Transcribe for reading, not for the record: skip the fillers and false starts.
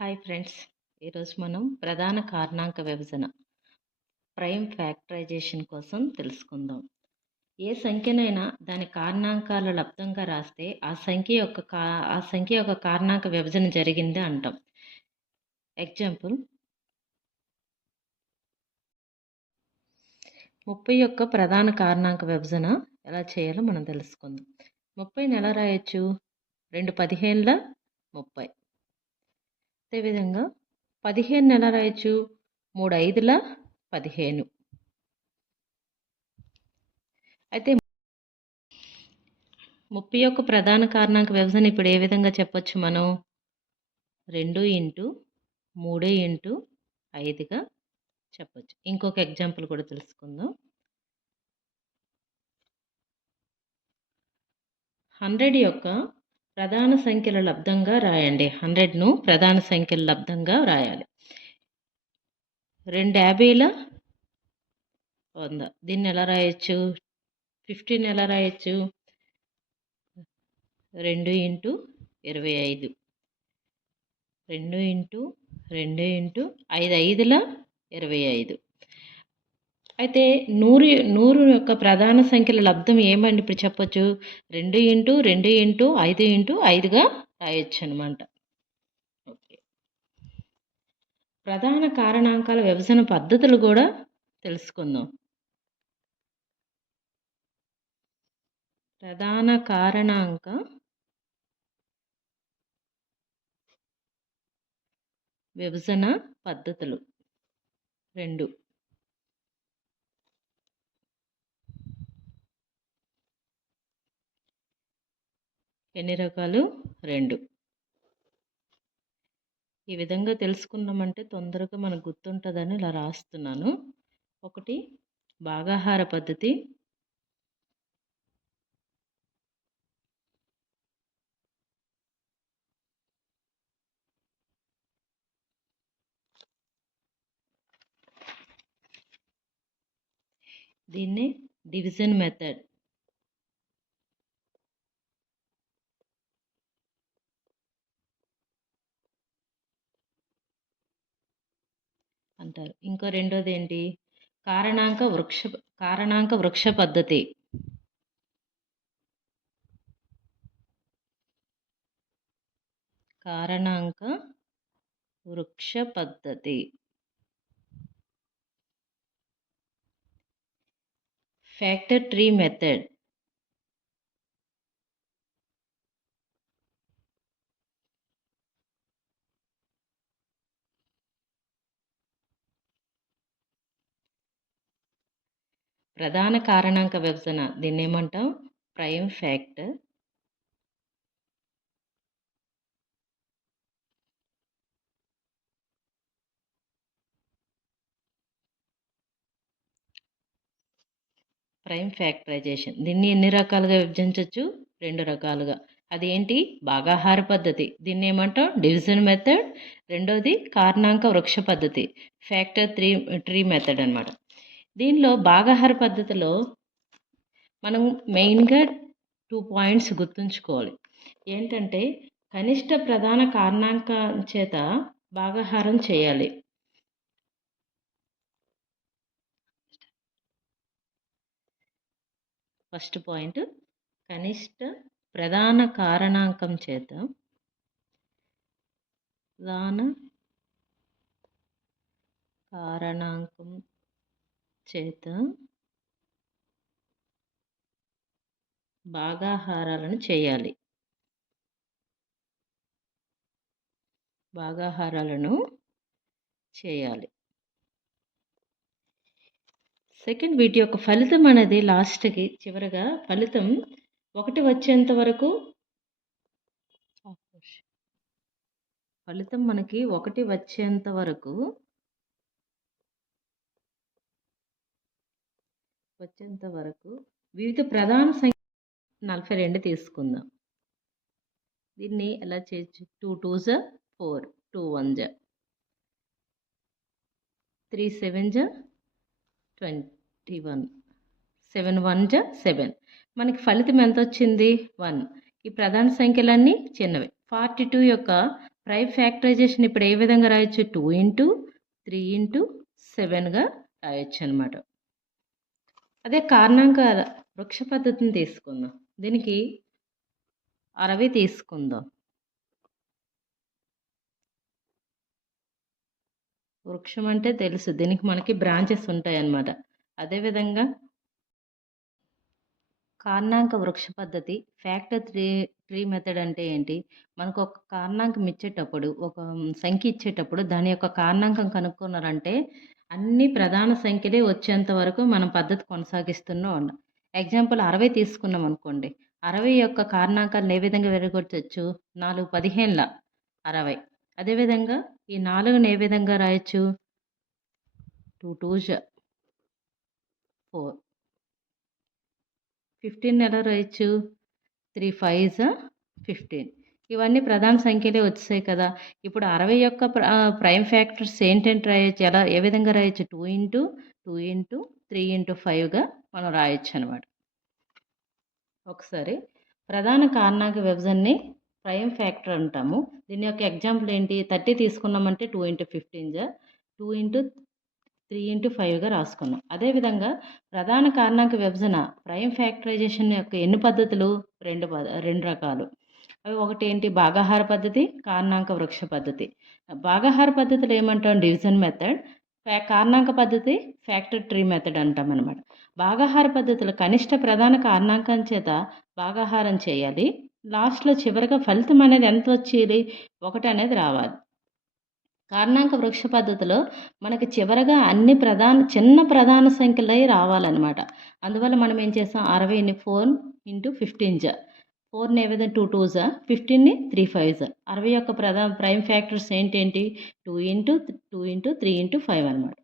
Hi friends, ఈరోజు మనం ప్రధాన కారణాంక విభజన ప్రైమ్ ఫ్యాక్టరైజేషన్ కోసం తెలుసుకుందాం. ఏ సంఖ్యనైనా దాని కారణాంకాల లబ్దంగా రాస్తే ఆ సంఖ్య యొక్క కారణాంక విభజన జరిగింది అంటాం. ఎగ్జాంపుల్ 30 యొక్క ప్రధాన కారణాంక విభజన ఎలా చేయాలో మనం తెలుసుకుందాం. 30ని ఎలా రాయొచ్చు? 2 15ల 30. అదేవిధంగా 15ని ఎలా రాయొచ్చు? 3 5ల 15. అయితే 30 యొక్క ప్రధాన కారణాంక విభజన ఇప్పుడు ఏ విధంగా చెప్పొచ్చు మనం? 2 ఇంటూ 3 ఇంటూ 5గా చెప్పొచ్చు. ఇంకొక ఎగ్జాంపుల్ కూడా తెలుసుకుందాం. 100 యొక్క ప్రధాన సంఖ్యల లబ్దంగా రాయండి. 100ను ప్రధాన సంఖ్యల లబ్దంగా రాయాలి. 2 50ల 100. దీన్ని ఎలా రాయొచ్చు? 15 ఎలా రాయొచ్చు? 2 ఇంటూ 25. 2 into 2 into 5 5ల 25. అయితే 100 యొక్క ప్రధాన సంఖ్యల లబ్దం ఏమండి ఇప్పుడు చెప్పొచ్చు? 2 ఇంటూ 2 ఇంటూ 5 ఇంటూ 5గా రాయొచ్చు అనమాట. ఓకే. ప్రధాన కారణాంకాల విభజన పద్ధతులు కూడా తెలుసుకుందాం. ప్రధాన కారణాంక విభజన పద్ధతులు 2. ఎన్ని రకాలు? 2. ఈ విధంగా తెలుసుకున్నామంటే తొందరగా మనకు గుర్తుంటుందని ఇలా రాస్తున్నాను. 1 భాగాహార పద్ధతి, 2 డివిజన్ మెథడ్, 3 అంటారు. ఇంకో రెండోది ఏంటి? కారణాంక వృక్ష పద్ధతి. కారణాంక వృక్ష పద్ధతి. Factor tree method. ప్రధాన కారణాంక విభజన, దీన్ని ఏమంటాం? Prime factor. Prime factorization. దీన్ని ఎన్ని రకాలుగా విభజించవచ్చు? 2 రకాలుగా. అదేంటి? భాగాహార పద్ధతి. దీన్ని ఏమంటాం? Division method. రెండోది కారణాంక వృక్ష పద్ధతి, ఫ్యాక్టర్ ట్రీ మెథడ్ అన్నమాట. దీనిలో భాగాహార పద్ధతిలో మనం మెయిన్గా 2 పాయింట్స్ గుర్తుంచుకోవాలి. ఏంటంటే కనిష్ట ప్రధాన కారణాంకం చేత భాగాహారం చేయాలి. ఫస్ట్ పాయింట్, కనిష్ట ప్రధాన కారణాంకం చేత భాగాహారాలను చేయాలి. సెకండ్, వీటి యొక్క ఫలితం అనేది లాస్ట్కి చివరగా ఫలితం 1 వచ్చేంత వరకు, ఫలితం మనకి 1 వచ్చేంత వరకు వివిధ ప్రధాన సంఖ్య 42 తీసుకుందాం. దీన్ని ఎలా చేయొచ్చు? 2 2s 4, 2 1s 3 7s 21, 7 1s 7. మనకి ఫలితం ఎంత వచ్చింది? 1. ఈ ప్రధాన సంఖ్యలన్నీ చిన్నవి. 42 యొక్క ప్రైమ్ ఫ్యాక్టరైజేషన్ ఇప్పుడు ఏ విధంగా రాయొచ్చు? 2 ఇంటూ 3 ఇంటూ 7గా రాయొచ్చు అనమాట. అదే కారణాంక వృక్ష పద్ధతిని తీసుకుందాం. దీనికి 60 తీసుకుందాం. వృక్షం అంటే తెలుసు, దీనికి మనకి బ్రాంచెస్ ఉంటాయన్నమాట. అదేవిధంగా కారణాంక వృక్ష పద్ధతి ఫ్యాక్టర్ ట్రీ మెథడ్ అంటే ఏంటి? మనకు ఒక కారణాంకం ఇచ్చేటప్పుడు, ఒక సంఖ్య ఇచ్చేటప్పుడు దాని యొక్క కారణాంకం కనుక్కున్నారంటే అన్ని ప్రధాన సంఖ్యలే వచ్చేంత వరకు మనం పద్ధతి కొనసాగిస్తూనే ఉన్నాం. ఎగ్జాంపుల్ 60 తీసుకున్నాం అనుకోండి. 60 యొక్క కారణాంకాలను ఏ విధంగా విడగొట్టొచ్చు? 4 15ల 60. అదేవిధంగా ఈ 4ని ఏ విధంగా రాయొచ్చు? 2 2 4. 15 ఎలా రాయొచ్చు? 3 5 15. ఇవన్నీ ప్రధాన సంఖ్యలే వచ్చేసాయి కదా. ఇప్పుడు 60 యొక్క ప్రైమ్ ఫ్యాక్టర్స్ ఏంటంటే రాయొచ్చు? ఏ విధంగా రాయొచ్చు? 2 ఇంటూ 2 ఇంటూ 3 ఇంటూ 5గా మనం రాయొచ్చు అనమాట. ఒకసారి ప్రధాన కారణాంక విభజనని ప్రైమ్ ఫ్యాక్టర్ అంటాము. దీని యొక్క ఎగ్జాంపుల్ ఏంటి? 30 తీసుకున్నామంటే 2 ఇంటూ 15 2 ఇంటూ 3 ఇంటూ 5గా రాసుకున్నాం. అదేవిధంగా ప్రధాన కారణాంక విభజన ప్రైమ్ ఫ్యాక్టరైజేషన్ యొక్క ఎన్ని పద్ధతులు? రెండు రకాలు. అవి ఒకటి ఏంటి? భాగాహార పద్ధతి, కారణాంక వృక్ష పద్ధతి. భాగాహార పద్ధతులు ఏమంటాం? Division method. కారణాంక పద్ధతి ఫ్యాక్టర్ ట్రీ మెథడ్ అంటాం అనమాట. భాగాహార పద్ధతులు కనిష్ట ప్రధాన కారణాంకం చేత భాగాహారం చేయాలి. లాస్ట్లో చివరిగా ఫలితం అనేది ఎంత వచ్చేది? 1 అనేది రావాలి. కారణాంక వృక్ష పద్ధతిలో మనకి చివరగా అన్ని చిన్న ప్రధాన సంఖ్యలే రావాలన్నమాట. అందువల్ల మనం ఏం చేస్తాం? 60ని 4 ఇంటూ 15 4ని ఏ విధంగా 2 2 15ని 3 5 60 యొక్క ప్రైమ్ ఫ్యాక్టర్స్ ఏంటేంటి? 2 ఇంటూ 2 ఇంటూ 3 ఇంటూ 5 అనమాట.